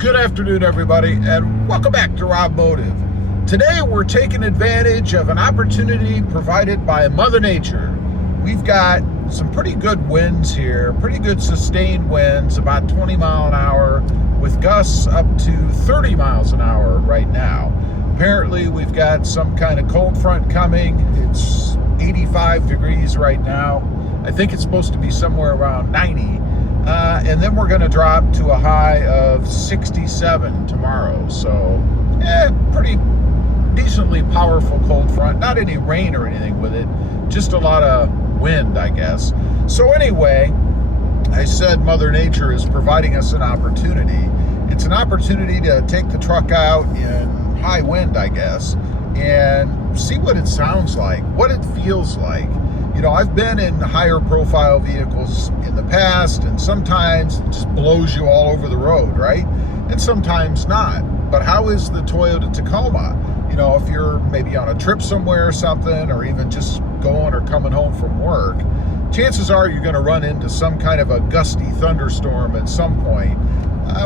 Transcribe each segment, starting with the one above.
Good afternoon, everybody, and welcome back to RobMotive. Today, we're taking advantage of an opportunity provided by Mother Nature. We've got some pretty good winds here, pretty good sustained winds, about 20 mile an hour, with gusts up to 30 miles an hour right now. Apparently, we've got some kind of cold front coming. It's 85 degrees right now. I think it's supposed to be somewhere around 90. And then we're going to drop to a high of 67 tomorrow. So, pretty decently powerful cold front. Not any rain or anything with it, just a lot of wind, I guess. So anyway, I said Mother Nature is providing us an opportunity. It's an opportunity to take the truck out in high wind, I guess, and see what it sounds like, what it feels like. You know, I've been in higher profile vehicles in the past, and sometimes it just blows you all over the road, right? And sometimes not. But how is the Toyota Tacoma? You know, if you're maybe on a trip somewhere or something, or even just going or coming home from work, chances are you're going to run into some kind of a gusty thunderstorm at some point,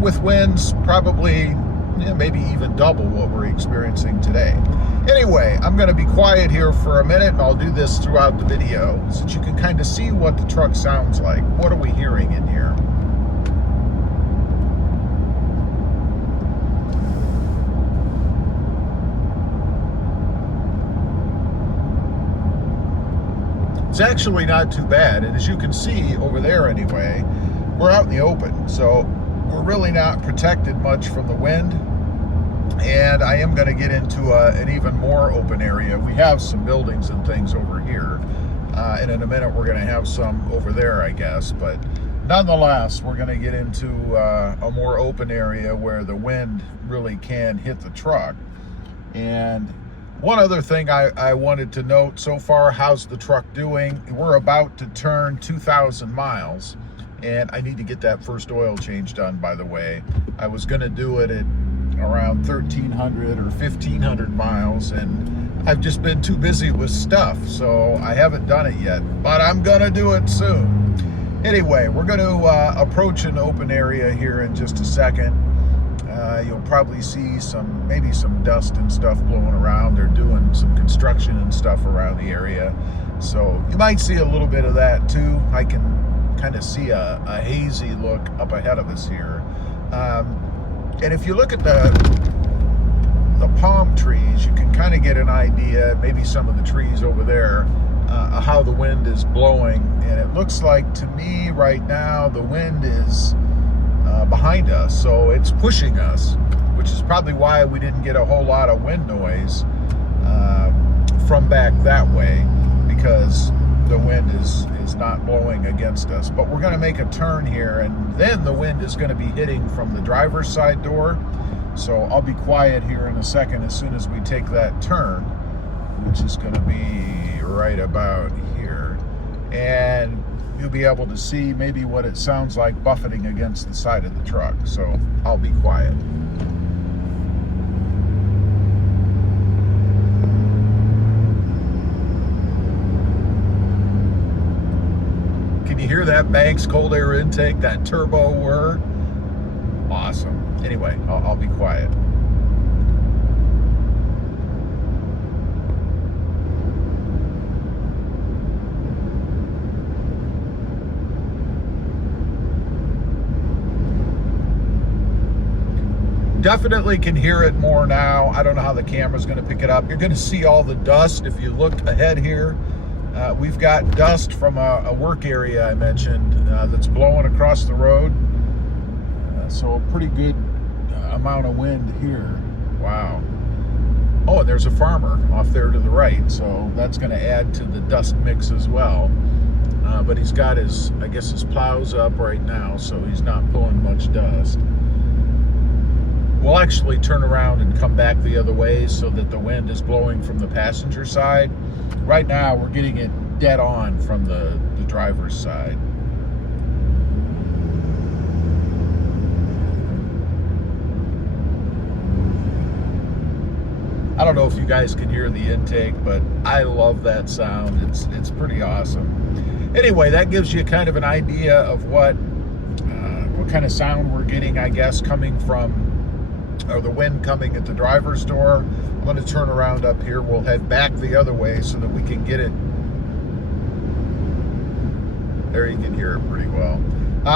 with winds probably maybe even double what we're experiencing today. Anyway, I'm going to be quiet here for a minute, and I'll do this throughout the video so that you can kind of see what the truck sounds like. What are we hearing in here? It's actually not too bad, and as you can see over there anyway, we're out in the open, so we're really not protected much from the wind. And I am going to get into an even more open area. We have some buildings and things over here, and in a minute we're going to have some over there, I guess. But nonetheless, we're going to get into a more open area where the wind really can hit the truck. And one other thing I wanted to note so far, how's the truck doing? We're about to turn 2,000 miles, and I need to get that first oil change done, by the way. I was going to do it at around 1,300 or 1,500 miles, and I've just been too busy with stuff, so I haven't done it yet, but I'm gonna do it soon. Anyway, we're going to approach an open area here in just a second. You'll probably see maybe some dust and stuff blowing around. They're doing some construction and stuff around the area, so you might see a little bit of that too. I can kind of see a hazy look up ahead of us here. And if you look at the palm trees, you can kind of get an idea, maybe some of the trees over there, how the wind is blowing. And it looks like to me right now the wind is behind us, so it's pushing us, which is probably why we didn't get a whole lot of wind noise from back that way, because the wind is not blowing against us. But we're going to make a turn here, and then the wind is going to be hitting from the driver's side door. So I'll be quiet here in a second as soon as we take that turn, which is going to be right about here. And you'll be able to see maybe what it sounds like buffeting against the side of the truck. So I'll be quiet. You hear that Banks cold air intake, that turbo whir? Awesome. Anyway, I'll be quiet. Definitely can hear it more now. I don't know how the camera's going to pick it up. You're going to see all the dust if you look ahead here. We've got dust from a work area I mentioned that's blowing across the road. So a pretty good amount of wind here. Wow. Oh, and there's a farmer off there to the right, so that's going to add to the dust mix as well. But he's got his plows up right now, so he's not pulling much dust. We'll actually turn around and come back the other way so that the wind is blowing from the passenger side. Right now, we're getting it dead on from the driver's side. I don't know if you guys can hear the intake, but I love that sound. It's pretty awesome. Anyway, that gives you kind of an idea of what what kind of sound we're getting, I guess, coming from, or the wind coming at the driver's door. I'm going to turn around up here. We'll head back the other way so that we can get it. There you can hear it pretty well.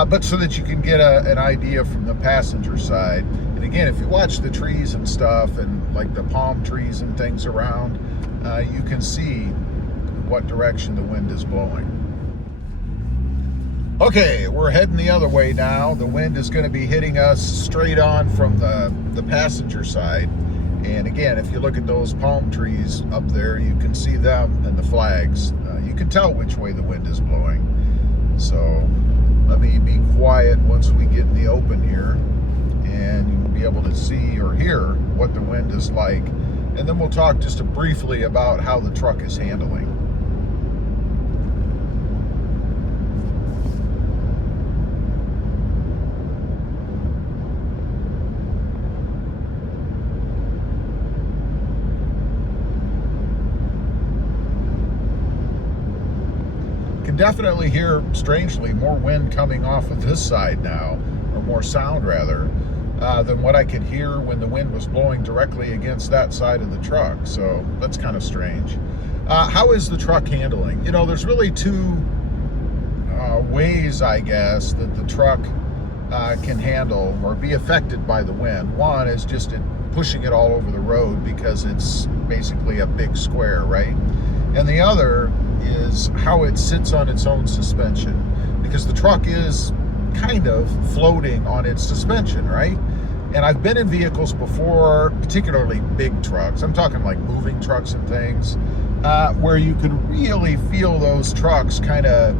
But so that you can get an idea from the passenger side. And again, if you watch the trees and stuff, and like the palm trees and things around, you can see what direction the wind is blowing. Okay, we're heading the other way now. The wind is going to be hitting us straight on from the passenger side. And again, if you look at those palm trees up there, you can see them and the flags. You can tell which way the wind is blowing. So let me be quiet once we get in the open here, and you'll be able to see or hear what the wind is like. And then we'll talk just briefly about how the truck is handling. Can definitely hear, strangely, more wind coming off of this side now, or more sound rather, than what I could hear when the wind was blowing directly against that side of the truck. So that's kind of strange. How is the truck handling? You know, there's really two ways, I guess, that the truck can handle or be affected by the wind. One is just pushing it all over the road because it's basically a big square, right? And the other is how it sits on its own suspension, because the truck is kind of floating on its suspension, right? And I've been in vehicles before, particularly big trucks. I'm talking like moving trucks and things, where you can really feel those trucks kind of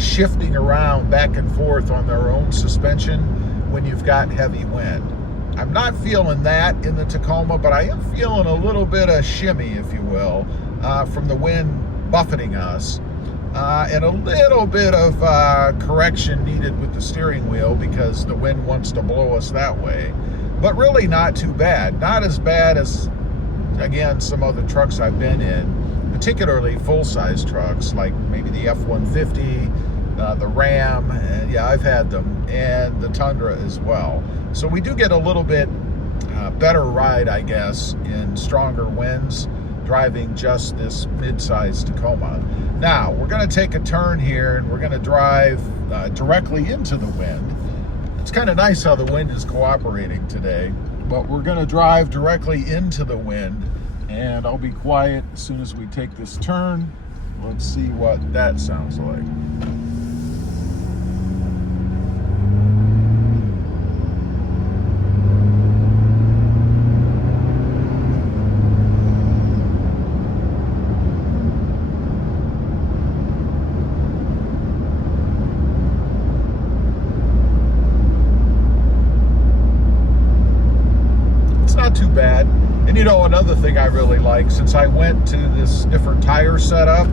shifting around back and forth on their own suspension when you've got heavy wind. I'm not feeling that in the Tacoma, but I am feeling a little bit of shimmy, if you will, from the wind buffeting us, and a little bit of correction needed with the steering wheel because the wind wants to blow us that way. But really not too bad. Not as bad as, again, some other trucks I've been in, particularly full-size trucks like maybe the F-150, the Ram, and yeah, I've had them, and the Tundra as well. So we do get a little bit better ride, I guess, in stronger winds, driving just this mid-sized Tacoma. Now, we're going to take a turn here, and we're going to drive directly into the wind. It's kind of nice how the wind is cooperating today, but we're going to drive directly into the wind, and I'll be quiet as soon as we take this turn. Let's see what that sounds like. Too bad. And you know, another thing I really like, since I went to this different tire setup,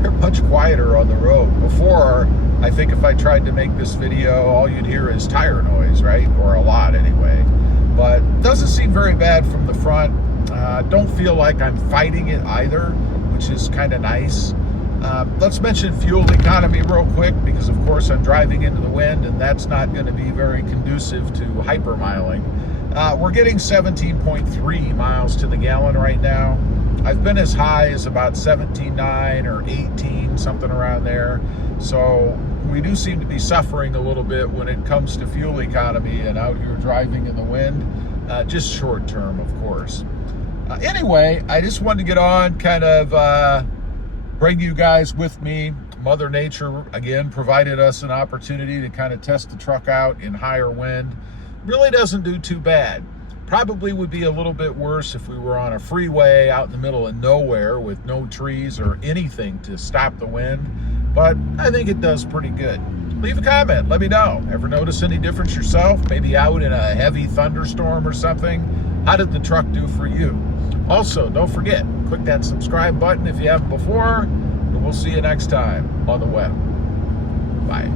they're much quieter on the road. Before, I think if I tried to make this video, all you'd hear is tire noise, right? Or a lot anyway. But it doesn't seem very bad from the front. Don't feel like I'm fighting it either, which is kind of nice. Let's mention fuel economy real quick, because of course I'm driving into the wind, and that's not going to be very conducive to hypermiling. We're getting 17.3 miles to the gallon right now. I've been as high as about 17.9 or 18, something around there. So we do seem to be suffering a little bit when it comes to fuel economy and out here driving in the wind, just short term, of course. Anyway, I just wanted to get on, kind of bring you guys with me. Mother Nature, again, provided us an opportunity to kind of test the truck out in higher wind. Really doesn't do too bad. Probably would be a little bit worse if we were on a freeway out in the middle of nowhere with no trees or anything to stop the wind, but I think it does pretty good. Leave a comment, let me know. Ever notice any difference yourself? Maybe out in a heavy thunderstorm or something? How did the truck do for you? Also, don't forget, click that subscribe button if you haven't before, and we'll see you next time on the web. Bye.